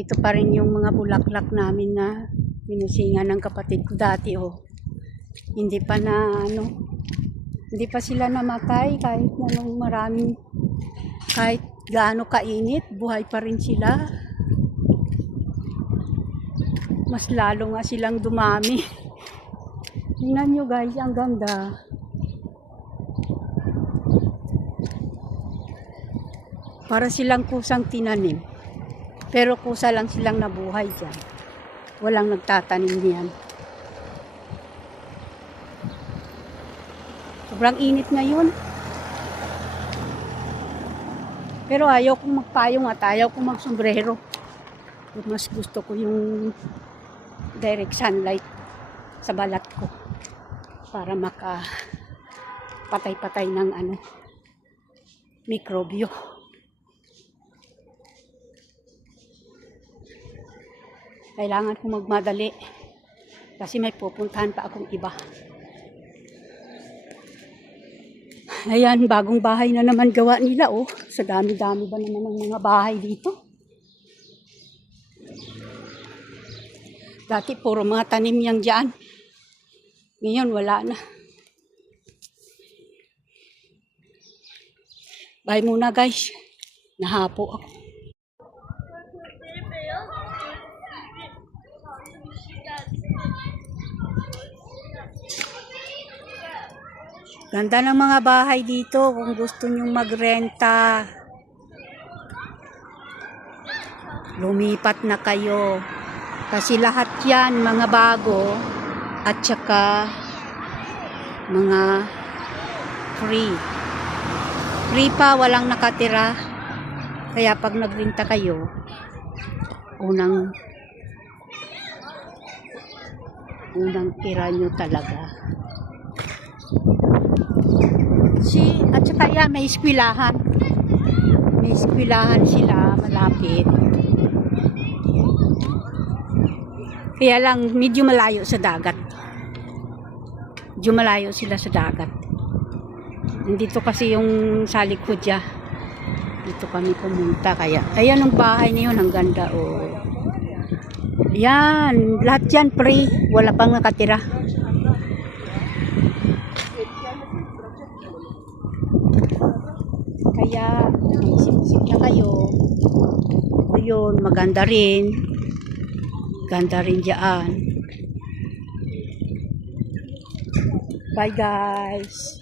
Ito pa rin yung mga bulaklak namin na pinusingan ng kapatid ko dati, oh. Hindi pa sila namatay kahit anong maraming, kahit gaano kainit, buhay pa rin sila. Mas lalo nga silang dumami. Tingnan nyo guys, ang ganda. Para silang kusang tinanim. Pero kusa lang silang nabuhay dyan. Walang nagtatanim niyan. Sobrang init ngayon. Pero ayaw kong magpayong at ayaw kong magsombrero. Mas gusto ko yung direct sunlight sa balat ko. Para patay-patay ng mikrobyo. Kailangan kong magmadali kasi may pupuntahan pa akong iba. Ayan, bagong bahay na naman gawa nila, oh. Sa dami-dami ba naman ng mga bahay dito? Dati puro mga tanim yang dyan. Ngayon wala na. Bye muna guys. Nahapo ako. Ganda ng mga bahay dito kung gusto nyong magrenta. Lumipat na kayo. Kasi lahat yan mga bago at saka mga free. Free pa, walang nakatira. Kaya pag nagrenta kayo, unang tira nyo talaga. At saka yan, may eskwelahan. May eskwelahan sila malapit. Kaya lang, medyo malayo sa dagat. Medyo malayo sila sa dagat. Nandito kasi yung sa likod ya. Dito kami pumunta. Kaya, ayan ang bahay na yun. Ang ganda, oh. Yan, lahat yan free. Wala pang nakatira. Kaya, isip-isip na kayo. Ayun, maganda rin. Ganda rin dyan. Bye guys.